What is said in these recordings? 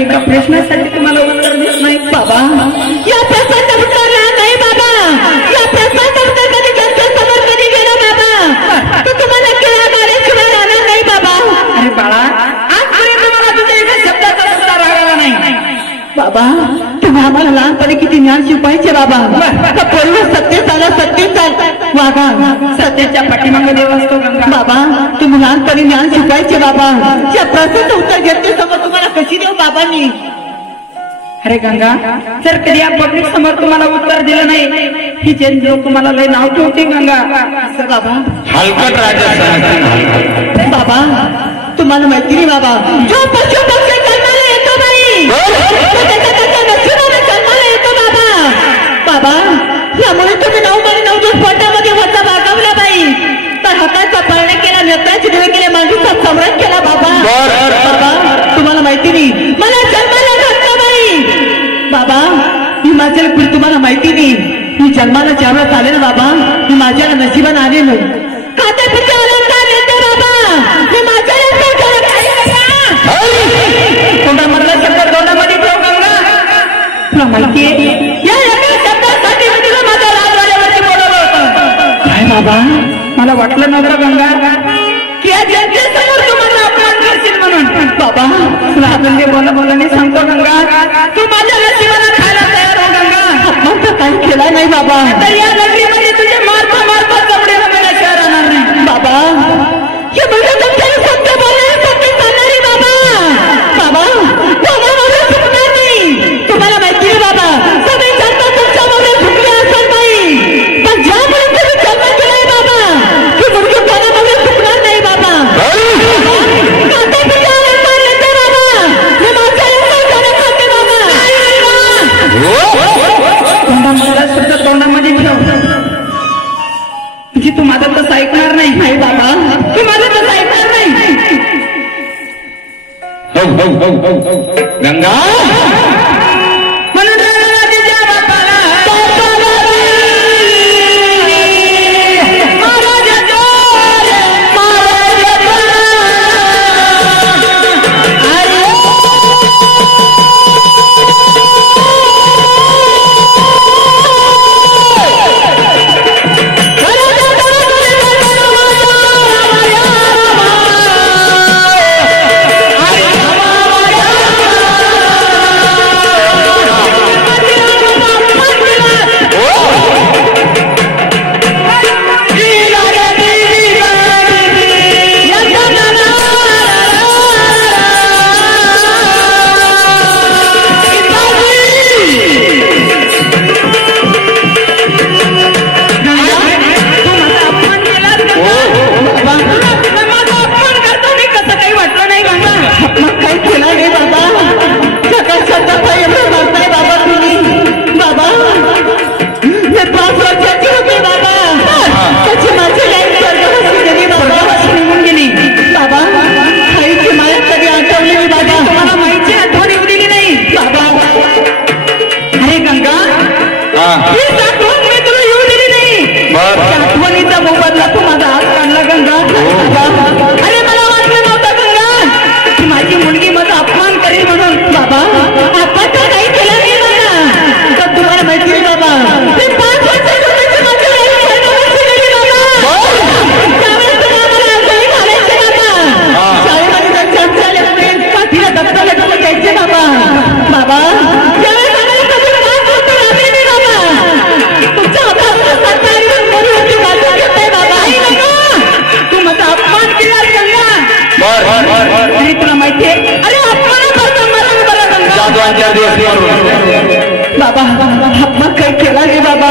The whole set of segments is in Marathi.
एका प्रश्नासाठी तुम्हाला उत्तर देत नाही बाबा. या प्रश्नाचं उत्तर नाही बाबा. या प्रश्नाचं उत्तर कधी त्यांच्या समोर कधी गेलं बाबा तर तुम्हाला केला मारल्याशिवाय राहणार नाही बाबा. अरे बाळा, आजपर्यंत मला तुझ्या एका शब्दाचा सुद्धा राग आला नाही बाबा. तुम्ही आम्हाला लहानपणी किती ज्ञान शिकवायचे बाबा. पूर्व सत्य चाला सत्य चाल वागा. सत्याच्या पाठीमागे देव असतो गंगा. बाबा तुम्ही लहानपणी ज्ञान शिकवायचे बाबा. या प्रश्नाचं उत्तर घेतले समोर तुम्हाला कशी देऊ बाबांनी. अरे गंगा, जर कधी या पब्लिक समोर तुम्हाला उत्तर दिलं नाही ही जे लोक तुम्हाला लय नाव ठेवते गंगा. असं बाबा. हलकट राजा बाबा तुम्हाला माहिती नाही बाबा. जो पशु पक्षी जन्माला येतो बाई त्याच्या नशिबाने जन्माला येतो बाबा. बाबा यामुळे तुम्ही 9 महिने 9 दिवस पोटामध्ये होता वागवला बाई. तर हाताचा पाळणे केला, नेत्राचे दिवे केले, मांडीचा सम्राट केला बाबा. बाबा तुम्हाला माहिती नाही मला जन्माला घातला बाई. बाबा हिमाचल पुढे तुम्हाला माहिती नाही. मी जन्माला ज्यावेळेस आले ना बाबा मी माझ्या नशिबाने आले नाही. खाते पिते अलंकार येते बाबा. मी माझ्या तोंडामधला शब्द तोंडामध्ये ठेव गंगा. तुला माहितीये या एका शब्दासाठी मी तुला माझ्या राजवाड्यावरती बोलवलं होतं. काय बाबा, मला वाटलं नव्हतं गंगा की या जनतेसमोर तू माझा अपमान करशील म्हणून. बाबा तुला आनंदी बोलाने सांगतो गंगा, तू माझ्या नशिबाला खायला तयार हो गंगा. अपमान तर काही केला नाही बाबा. तर या नगरीमध्ये तुझे मारता मारता जवळेला मला शहर राहणार नाही बाबा. हे मुलगा तुमच्याला सत्य बोलणारी सत्य सांगणारी बाबा. बाबा कोणामध्ये चुकणार नाही. तुम्हाला माहिती आहे बाबा सगळी जनता तुमच्यामध्ये चुकली असेल बाई. पण ज्यामुळे तुम्ही जन्म केलाय बाबा ती मुलगी कोणामध्ये चुकणार नाही बाबा. खाते पिते अलंकार येते बाबा. मी माझ्या खाते बाबा. तोंडामधला शब्द तोंडामध्ये ठेव. म्हणजे तू माझं तसं ऐकणार नाही बाबा. तू माझं तसं ऐकणार नाही. गंगा म्हणून राजाच्या बापाला बाबा अपमान काही केला नाही बाबा.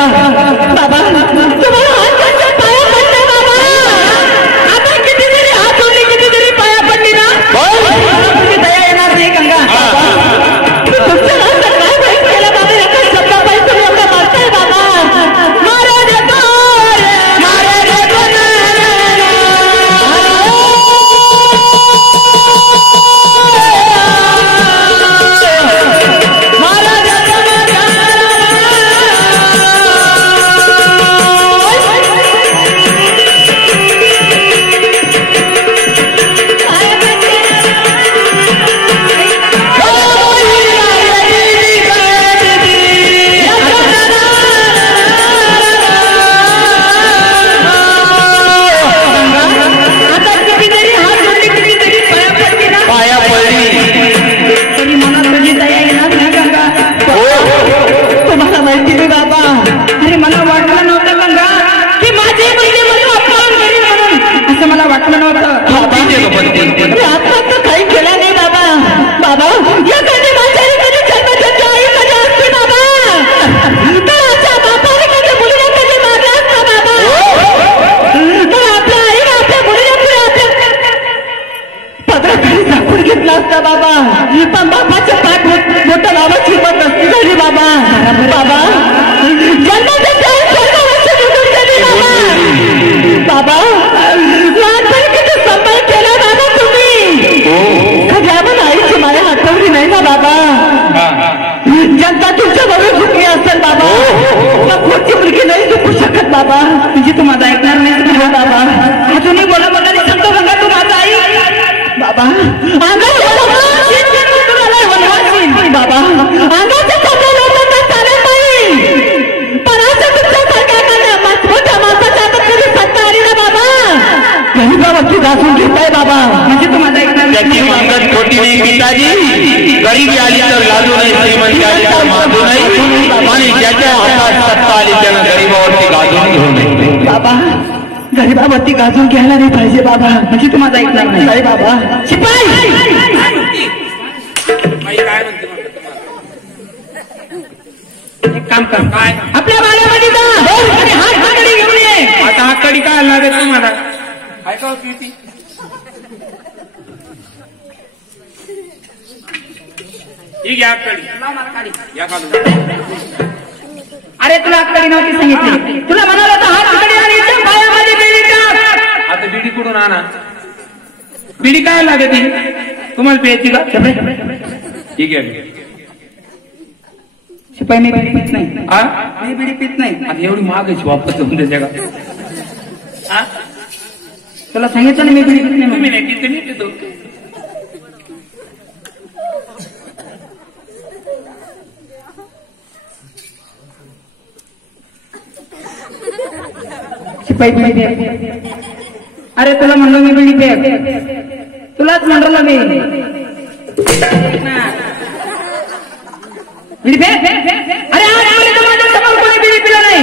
बाबा तुम्हाला हात त्यांच्या पाया पडले बाबा. आता किती जरी हात जोडले किती जरी पाया पडली ना तुझी दया येणार नाही गंगा. तुमच्या हातात काय वाईट केलं बाबा. एका शब्दाबाई तुम्ही एवढा मारताय बाबा. मारा देतो मारा देतो मारा देतो बाबा जन्माचे 14 वर्ष निघून गेली बाबा. बाबा लहानपणी किती सांभाळ केला बाबा तुम्ही. कधी आपण आईची माया हटवली नाही ना बाबा. जनता तुमच्या बरोबर दुखली असेल बाबा. कोणती मुलगी नाही दुखू शकत बाबा. म्हणजे तू माझा ऐकणार नाही बाबा. अजूनही बोला बोला सांगतो गंगा तू माझा आई. बाबा बाबा अंगाच्या कपडे लोकांना चालत नाही. पण असं तुमच्यासारख्या मोठ्या माणसाच्या हातात कधी सत्ता आली ना बाबा. गरीबावरती घासून घेताय बाबा. म्हणजे तू माझा ऐकणार त्याची मंगत खोटी नाही पिताजी. गरीबी आली तर लाजू नाही, श्रीमंती आली तर माजू नाही, आणि ज्याच्या हातात सत्ता आली त्यानं गरीबावरती गाजून घेऊ नये. बाबा गरीबावरती गाजून घ्यायला नाही पाहिजे बाबा. म्हणजे तू माझा ऐकणार नाही. नाही बाबा. शिपाई एक काम कर, काय आपल्या बाल्यामध्ये जा आणि हात हाकडी घेऊन ये. आता हाकडी काय लागेल तुम्हाला? ऐका होती ही घ्या हाकडी. या काढून. अरे तुला हाकडी नव्हती सांगितली. तुला म्हणाला तर हात हाकडी आणि इथे पायामध्ये बिडी टाक. आता बिडी कुठून आणा? बिडी काय लागेल ती तुम्हाला प्यायची का? ठीक आहे. शिपाई मी बिडी पित नाही. मी बिडी पित नाही. आता एवढी महागाची वापस होऊन द्यायच्या का? तुला सांगितलं ना मी बिडी पित नाही. मी नाही पित नाही पितो. शिपाई बिडी पे. अरे तुला म्हणलो मी बिडी पे. तुलाच म्हणलं मी बिडी पे. अरे माझ्या समोर कोणी बिडी पिलं नाही.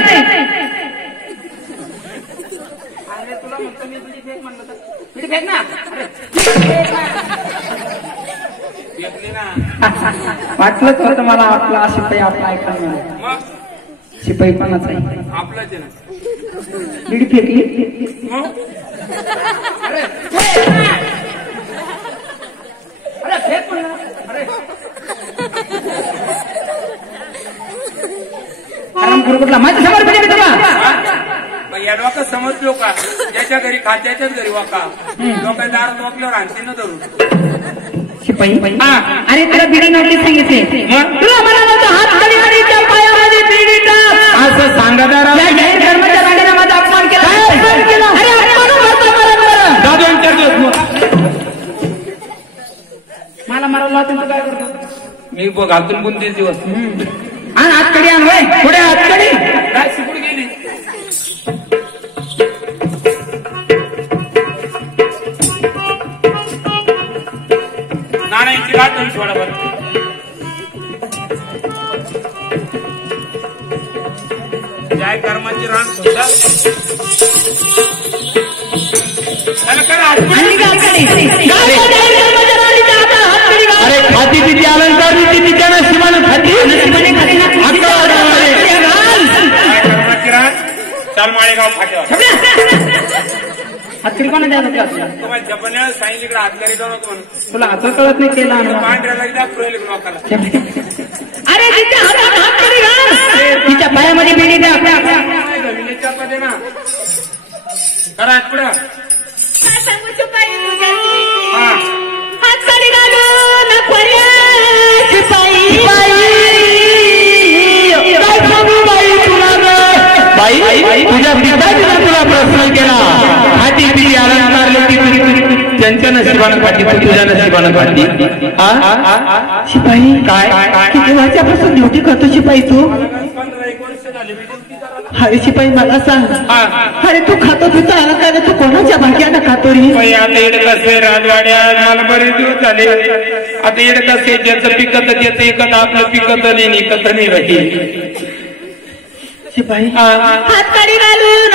अरे तुला म्हणतो मी बिडी फेक म्हणलं तर बिडी फेक ना. वाटलंच होतं मला आपला शिपाई आपला ऐकणार. शिपाई पणाच आहे आपलाच आहे ना. बिडी फेकली. अरे फेक म्हणलं. अरे कुठला माझ्या समोर बिडी पितो का? या डोका समजलो का? ज्याच्या घरी खात्याच्याच घरी वाका लोक दारात वाकल्यावर आणते ना धरून. शिपाई अरे तुला बिडी नव्हती सांगितली. तुला म्हणाला हात खाली आणि त्या पायामध्ये बिडी टाक असं सांगा. धर्माच्या गाडीने माझा अपमान केला. अरे अपमान मला मारायला तू काय करतो? मी घालतून बुंदी दिवस आणि हातकडी आण वय. पुढे हातकडी काय शिकून गेली. नाण्याची गाठून थोडा बरं. काय कर्माची रान सुद्धा अरे खाती तिथे अलंकार तिच्या नशिबानं खाती. कर्माची रान चाल माळेगाव फाट्यावर. हातकडी कोणा द्यायचं होतं? तुम्हाला जपण्याला सांगितलं हातकरी जाऊ नको म्हणून. तुला हात कळत नाही केला. पांढऱ्याला एकदा पुरवले लोकांना. अरे तिच्या हातात हातकडी घाल. तिच्या पायामध्ये बिडी द्या. जमिनीच्या मध्ये ना करा पुढं. हातकडी घालून शिपाई बाई तुझ्या पिताजीनं तुला प्रश्न केला. खाती पिटी अलंकार त्यांच्या नशिबानं खाती तू तुझ्या नशिबानं खाती. शिपाई काय किती वर्षापासून ड्युटी करतो शिपाई तू? 15-1 वर्ष झाले मी ड्युटी करायला. अरे शिपाई मला सांग. अरे तू खातो तुझा अलंकार तू कोणाच्या भाग्यानं खातो रे? आता इकडे कसे राजवाड्या मला बरेच दिवस झाले. आता इकडे कसे ज्याचं पिकत त्याचं एकत आपलं पिकत नाही निकत नाही राहील. शिपाई हातकडी घालून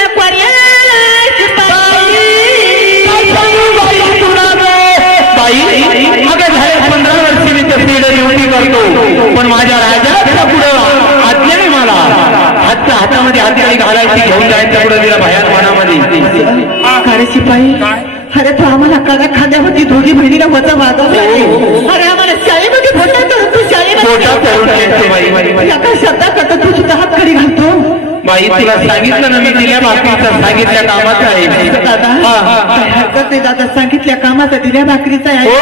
बाई अगं झाले 15 वर्ष मी तसली ड्युटी करतो. पण माझ्या राजाच्या पुढं आज्ञा नाही मला. हातामध्ये हातकडी घालायची घेऊन जायचं पुढं तिला बाहेर मनामध्ये. अरे शिपाई अरे तू आम्हाला कडा खांद्यावरती दोघी बहिणीला वजा वाजवला. अरे आम्हाला शाळेमध्ये भोटा तू शाळेमध्ये पोटात धरून घ्यायचे बाई. एका शब्दाकरता तू सुद्धा हात कडी घालतो. बाई तुला सांगितलं ना मी दिल्या भाकरीचं सांगितल्या कामाचं आहे. दादा काय हरकत नाही दादा, सांगितल्या कामाचा दिल्या भाकरीचा आहे.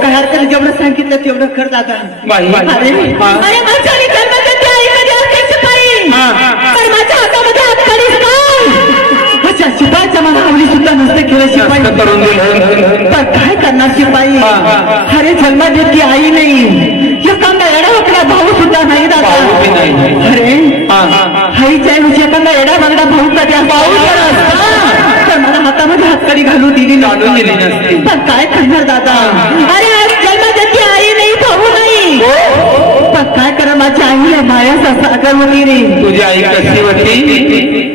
काय हरकत नाही, जेवढं सांगितलं तेवढं कर दादा. बाई अरे अरे माझ्या जन्माच्या आईमध्ये असते शिपाई, पण माझ्या हातामध्ये हात कडी नाही. अच्छा शिपाईच्या मला आवडी सुद्धा नसते केलं शिपाई करून दिलं. पण काय करणार शिपाई, अरे जन्मात की आई नाही, एखादा एडा वाकडा भाऊ सुद्धा नाही दादा. अरे आईच्या ऐवजी एखादा एडा वाकडा भाऊ कधी भाऊ तर मला हातामध्ये हातकडी घालून दिली नसती. पण काय करणार दादा, अरे आज जन्मात की आई नाही, भाऊ नाही, पण काय करा माझ्या आईला मायाचा सागर होती रे. तुझी आई कशी होती?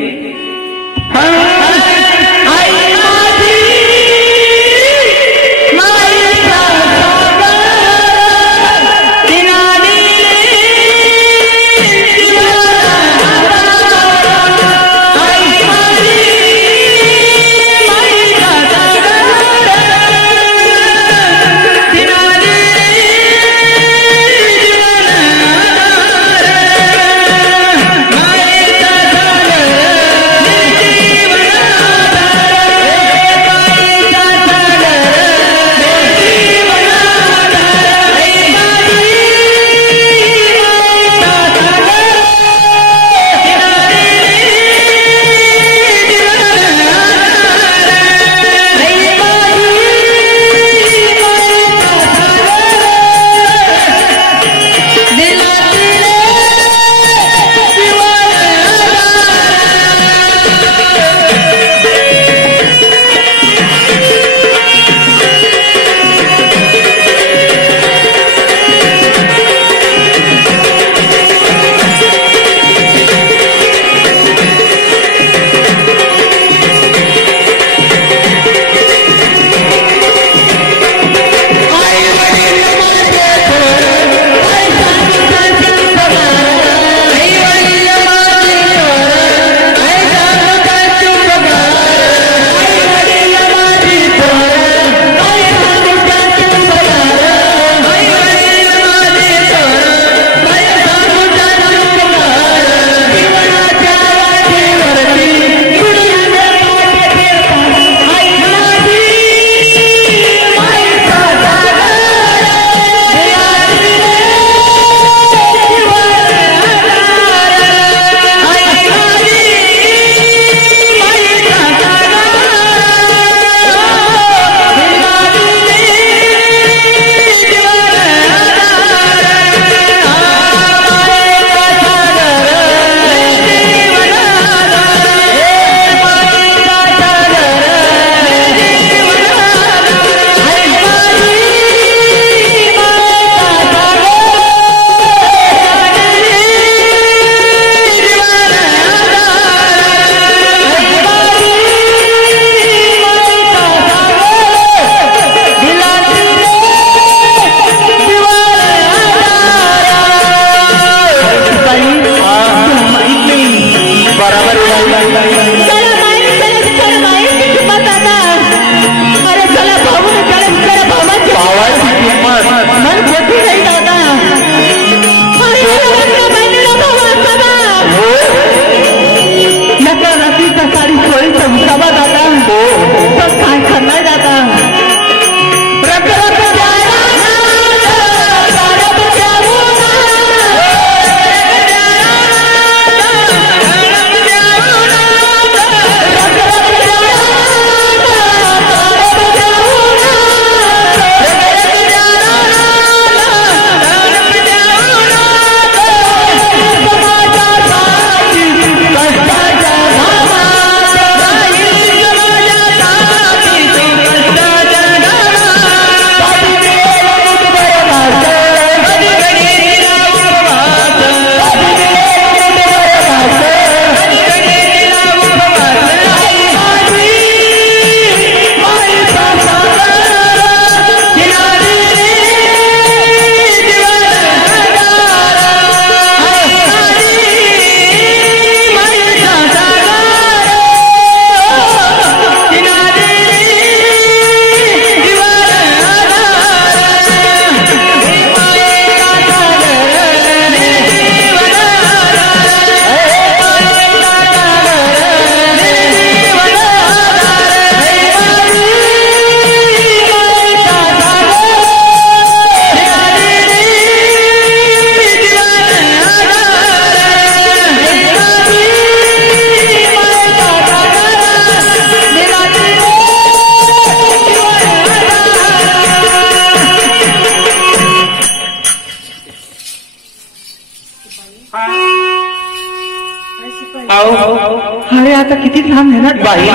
अरे आता किती लांब आहे ना बाई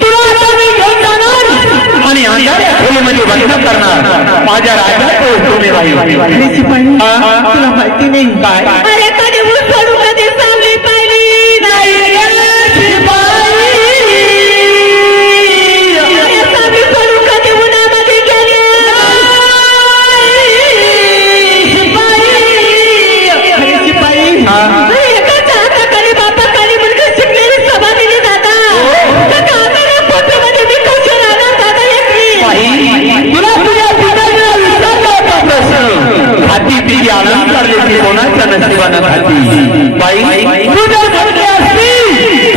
तुला आता मी घेऊन जाणार आणि अंधाऱ्या खोलीमध्ये बंद करणार माझ्या राजात तुम्ही राहील. अरे शिपाई तुला माहिती नाही काय अरे कधी ऊस सोडू कधी सावली पाहिली नाही सावली सोडू कधी उन्हामध्ये गेले शिपाई एकाच्या हाताखाली बापाखाली मुलगा शिकलेली सभा दिली दादा पोटामध्ये मी कशी राहणार दादा एकली तुला तुझ्या पिताजीला विचारला होता प्रश्न हाती पिढी आनंद करले कोणाच्या नशिबानं खाती बाई तू जर म्हटली असती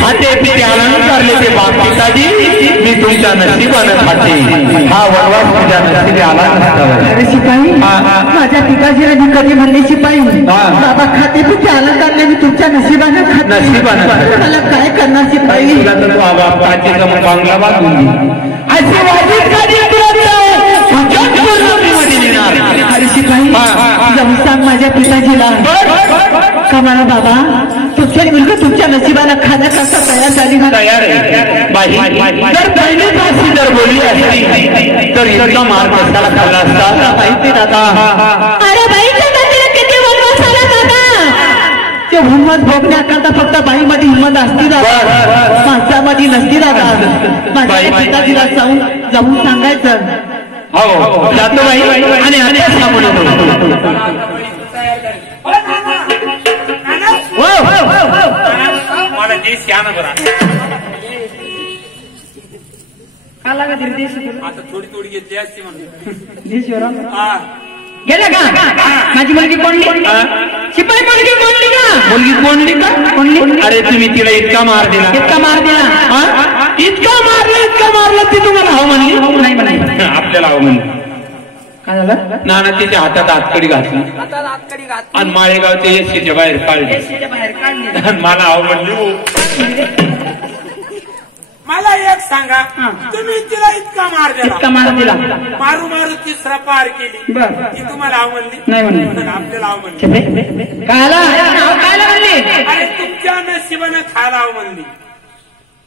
खाते पिढी आनंद करले ते बाप पिताजी मी तुमच्या नशिबानं खाते हा वनवास तुझ्या नशिबी आला नसता. अरे शिपाई माझ्या पिताजीला मी कधी म्हणले शिपाई बाबा खाते पिते आनंदाने मी तुमच्या नशिबानं खाते नशिबानं मला काय करणार शिपाई तुला तर तू बापाचीचा बांगला बांधून अशी वाजीत खाली अरे शिपाई जाऊन सांग माझ्या पिताजीला का मला बाबा तुमच्या मुलगा तुमच्या नशिबाला खाण्याकरता तयार झाली ना तयार आहे बाई जर पहिली फाशी जर बोलली असती तर इतका मार कशाला खाल्ला असता माहिती दादा. अरे बाईच्या नदीला किती वनवास आला दादा ते हिंमत भोगण्याकरता फक्त बाईमध्ये हिंमत असती दादा माणसामध्ये नसती दादा माझ्या पिताजीला जाऊन सांगायचं हो जातो बाई आणि आता सांगून मला जे श्यान बरा आता थोडी थोडी घेतली असती म्हणून गेला का माझी मुलगी कोणली शिपाई मुलगी कोणली का मुलगी कोणली का कोणली अरे तुम्ही तिला इतका मार दिला इतका मार दिला इतका मारलं ती तुम्हाला हाव म्हणली नाही म्हणाली आपल्याला हाव म्हणली काय झालं नाना तिच्या हातात हातकडी घातली आणि माळेगावच्या एसटीच्या बाहेर काढली बाहेर काढली आणि मला हाव म्हणली. मला एक सांगा तुम्ही तिला इतका मार इतका दिला मार दिला मारू मारू तिसरा पार केली बर ती तुम्हाला आवडली नाही म्हणली आपल्याला आवडली कायला म्हणली अरे तुमच्या नशिबानं खायला आवडली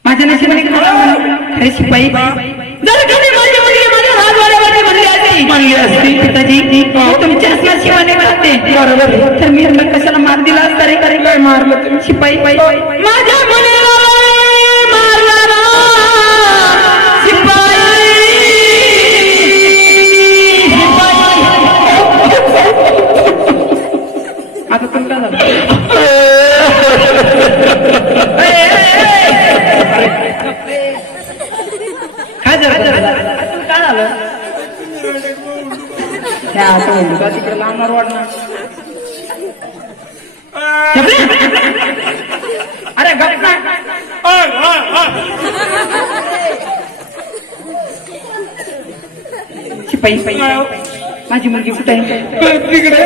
माझ्या नशिबाने खायला म्हणली अरे शिपाई जर कधी माझी मुलगी माझ्या राजवाड्यामध्ये म्हणली असती पिताजी तुमच्याच नशिबाने खाते बरोबर तर मी कशाला मार दिला असता रे करे काय मारलं तुम्ही शिपाई माझ्या मुलीला मारला आता तुला काय झालं काय झालं तिकडे लावणार वाढणार अरे गप्पा शिपाई माझी मुलगी कुठे आहे तिकडे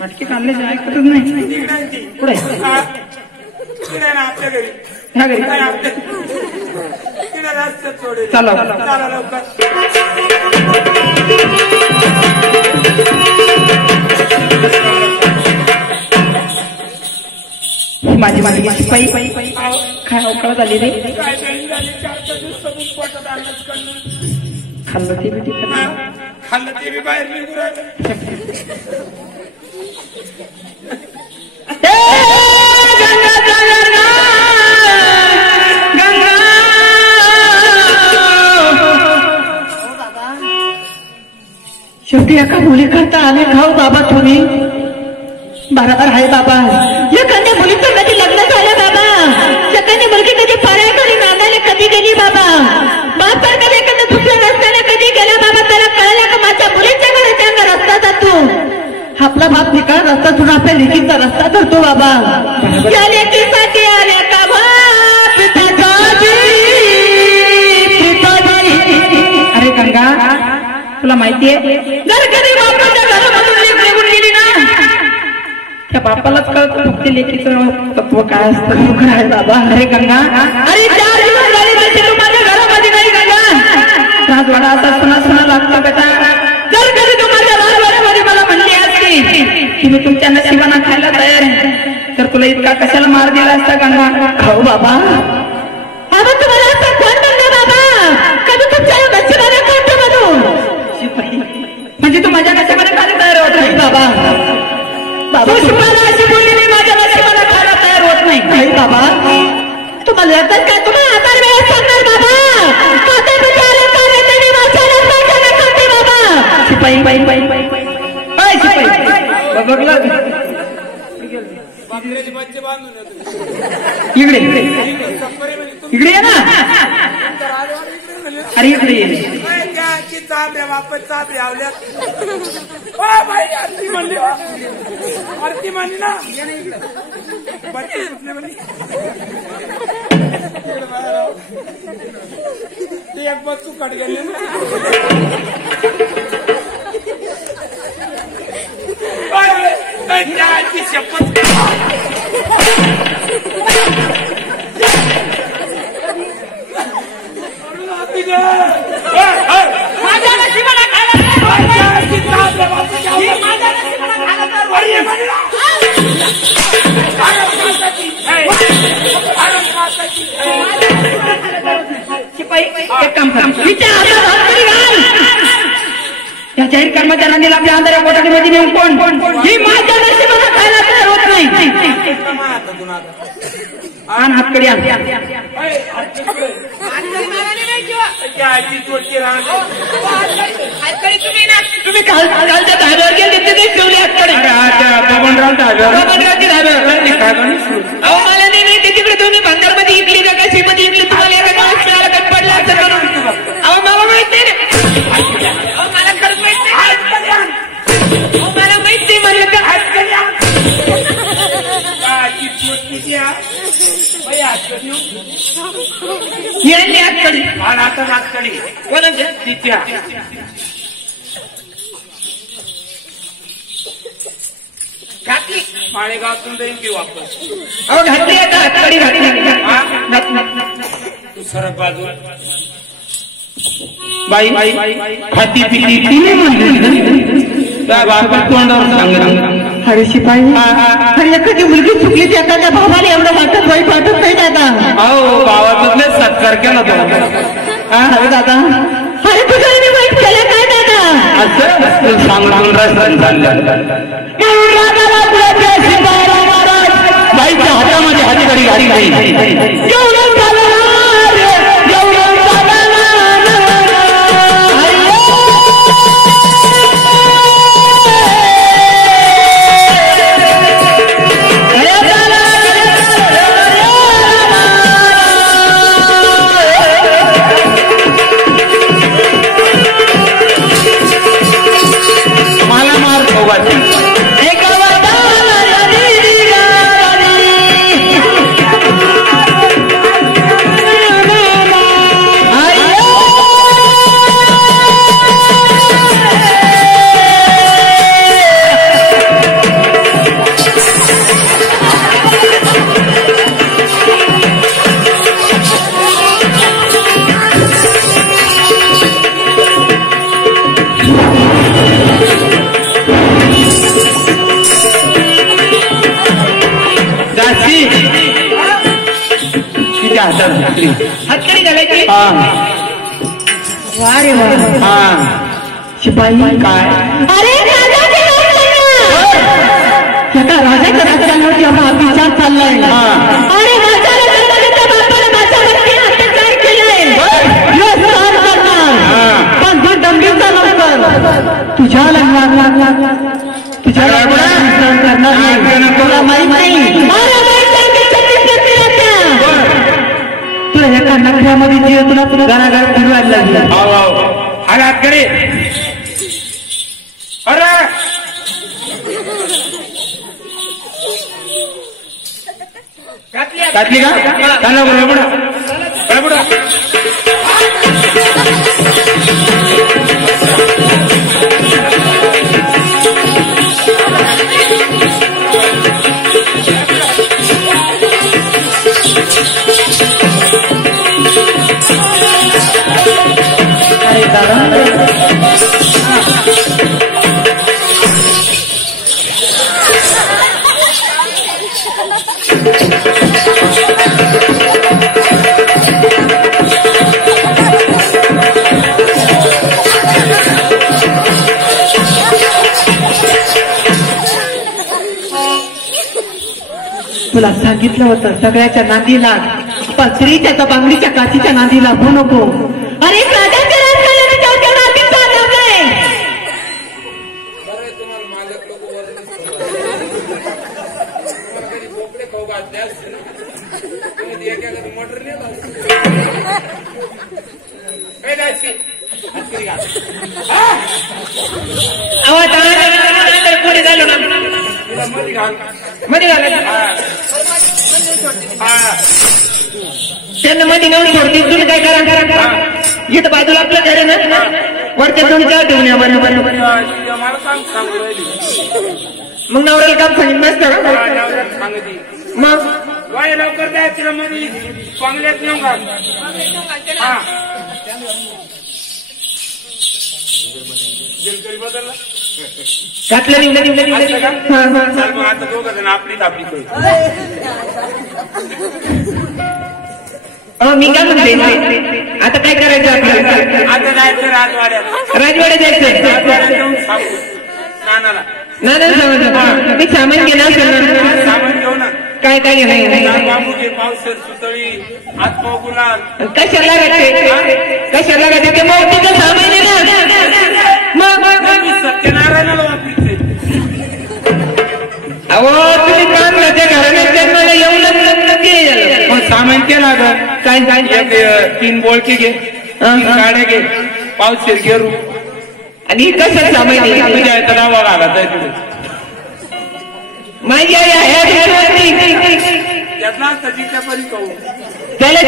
मटके काढले ऐकतच नाही पुढे आपल्या घरी ह्या घरी तिला रस्त्यात सोडे चला चला लवकर माझी मुलगी शिपाई काय अवकाळ झाली रे काय झाली 4-5 दिवस पोटात आणच करणं खाल्लं ते बिटी खाल्लं ते बी बाहेर निघून राहिलं शेवटी एका मुलीकरता आले खाऊ बाबा तुम्ही बरोबर आहे बाबा एखाद्या मुलीचं कधी लग्न झालं बाबा एखादी मुलगी कधी पाऱ्या कधी नांदायला कधी गेली बाबा बापर कधी एखाद्या दुसऱ्या रस्त्याने कधी गेला बाबा त्याला कळलं का माझ्या मुलीच्या घरी त्यांना रस्ता जातो आपला बाप निकाल रस्ता सोडून आपल्या लेकीचा रस्ता धरतो बाबा या लेकीसाठी आल्या का अरे गंगा तुला माहितीये जर कधी बापाच्या घरामधून लेक निघून गेली ना त्या बापालाच कळतं फक्त लेकीचं तत्व काय असतं खरं आहे बाबा अरे गंगा अरे 4 दिवस झाले तशी तू माझ्या घरामध्ये नाही गंगा राजवाडा असा सुना सुना लागतो बेटा. जर कधी तू माझ्या राजवाड्यामध्ये मला म्हणली असती की मी तुमच्या नशिबाना खायला तयार आहे तर तुला इतका कशाला मार दिला असता गंगा. हो बाबा. बाबा तुम्हाला असं कोण म्हणलं बाबा? कधी तुमच्या नशिबाने कोणतं म्हणून? म्हणजे तू माझ्या नशिबाने खायला तयार होत नाही बाबा. बाबा मला अशी बोलली मी माझ्या नशिबाला खायला तयार होत नाही. नाही बाबा. तुम्हाला येतात काय? तुम्हाला आता वेळ सांगणार बाबा. आता विचार करायचं मी माझ्या नशिबाने करते बाबा. शिपाई बाई बाई बाई बाई शिपाई बघलं इकडे इकडे ये ना. अरे इकडे ये. वापस चाप रावल्या म्हणली आरती म्हणली ना ते एक बच्चू कट गेले त्याची शपथ. माझ्या नशिबाला शिपाई एक काम कर. या जाहीर कर्मचाऱ्यांनी आपल्या अंधाऱ्या कोठडीमध्ये नेऊन कोण ही माझ्या नशिबाला खायला तयार होत नाही. आण हातकडी आण. तुम्ही कालच्या धाब्यावर गेले ते ठेवले हातकडे. बबनरावच्या धाब्यावर. अहो मला नाही ते तिकडे तुम्ही भांगारमध्ये इकली का कशीमध्ये इकली तुम्हाला एका गावात मिळाला कट पडला असं करून. अहो मला माहित नाही रे. मला खरंच माहित नाही. मला माहित नाही म्हणलं का हातकडी आता हातकडी कोणाच्या तिच्या घातली माळेगावातून जाईल की वापस. अहो घातली आता हातकडी घातली. तू सरक बाजू बाई खाती पिती तिने म्हणली त्या बाबा तोंडावर सांगत. अरे शिपाई. अरे एखादी मुलगी चुकली की एखाद्या भावाला एवढं वाटत वाईट वाटत नाही दादा. अहो गावातच सत्कार केला तो. अरे दादा. अरे तुझ्या वाईट केलं काय दादा? असं सांगून रसन चाललं. बाईच्या हातामध्ये हातकडी घातली. हातकडी घालायची. अरे वा. शिपाई काय. अरे राजाच्या राज्यावरती हा विचार चाललाय. अरे माझ्या बापाला माझ्यावरती अत्याचार केलाय. पण तू डंबीचा लवकर तुझ्या लग्नात तुझ्या करणार नाही. तुला माहित नाही. तुला एका नखऱ्यामध्ये जीव तुला घराघर फिरवायला लागला. हातकडे. अरे घातली का? चला बरोबर. तुला सांगितलं होतं सगळ्याच्या नांदीला पसरीच्या का बांगडीच्या काचीच्या नांदीला हो नको. अरे राजाच्या राजकारणाच्या नांदीत चाललं नाही. आवाज कोणी झालो ना मध्ये घालायचं त्यांना मध्ये नेऊन सोडतील. तुम्ही काय करा इथं बाजूला आपलं घर आहे ना वरच्या तुमच्या ठेवून या बरोबर. मग नवऱ्याला काम सांगितलं नसतं का मग वाय लवकर जायचं मध्ये चांगल्यात नेऊन घाल. बदलला घातलं निघलं आता दोघं जण आपलीच आपली मी काय म्हणते आता काय करायचं आपल्याला. आता जायचं राजवाड्यात. राजवाड्यात जायचं राजवाड्यात जाऊन सांगू नानाला. नाही समजलं मी सामान घेणार असेल ना. सामान घेऊ ना. काय काय घेणार बाबू घे पावसर सुतळी हातपाव गुलाल. कशाला लागते कशाला लागते ते मोठीचं सामान आहे ना. मी सत्यनारायणाला वापरते. अहो तुम्ही काम करते घराण्यात येऊन मग सामान केला ग काय काय 3 बोळके घे 3 गाड्या घे पावशेर घे रू. आणि कसं सामान तुझ्या इथं नावा घाला तिथे माझी आई आहे त्यातला सजीच्या परी कहू. त्याला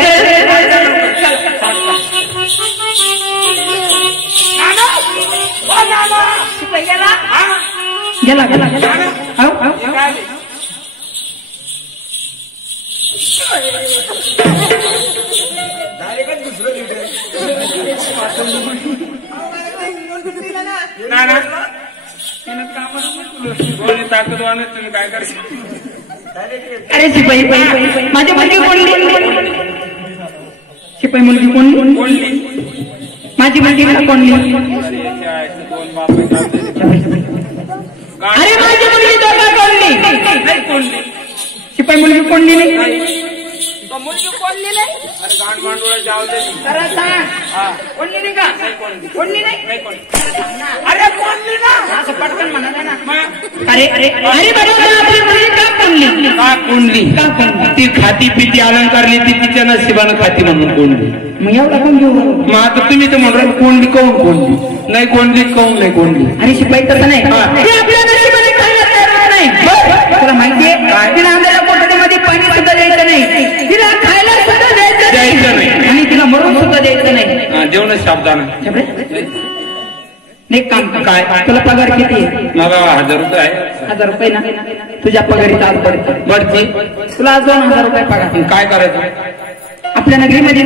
गेला गेला काय नाना ताकदवान तुम्ही काय करायचं. अरे शिपाई माझी मुलगी कोणली शिपाई मुलगी कोणली कोणली माझी मुलगी कोणली. दोन बाप अरे माझी मुलगी दोघा कोणली नाही कोणली शिपाई मुलगी कोणली नाही. मुलगी कोणली नाही. अरे गांड मांडोळा जाऊ दे. कोणली नाही का कोणली नाही. अरे कोणली ना असं पटकन म्हणा ना. अरे अरे अरे बरोबर आपली मुलगी का कोणली का कोंडली का कोणली. ती खाती पिती अलंकारली ती तिच्या नशिबानं खाती म्हणून कोंडली. मग एवढा कोण घेऊ. मग आता तुम्ही तर म्हणून कोंडली काऊन कोंडली नाही कोंडली काऊन नाही कोंडली. अरे शिपाई तसं नाही ते आपल्या नशिबाने खायला तयार होत नाही. तुला माहितीये तिला आंब्याला पोटामध्ये पाणी सुद्धा द्यायचं नाही. तिला खायला सुद्धा द्यायचं नाही आणि तिला मरून सुद्धा द्यायचं नाही. जेवण शाब्दाना नाही काम काय तुला पगार किती आहे. मला 1000 रुपये आहे. 1000 रुपये ना तुझ्या पगारीत आज पडते बढती तुला आज 2000 रुपये पगार. काय करायचं आपल्या नगरीमध्ये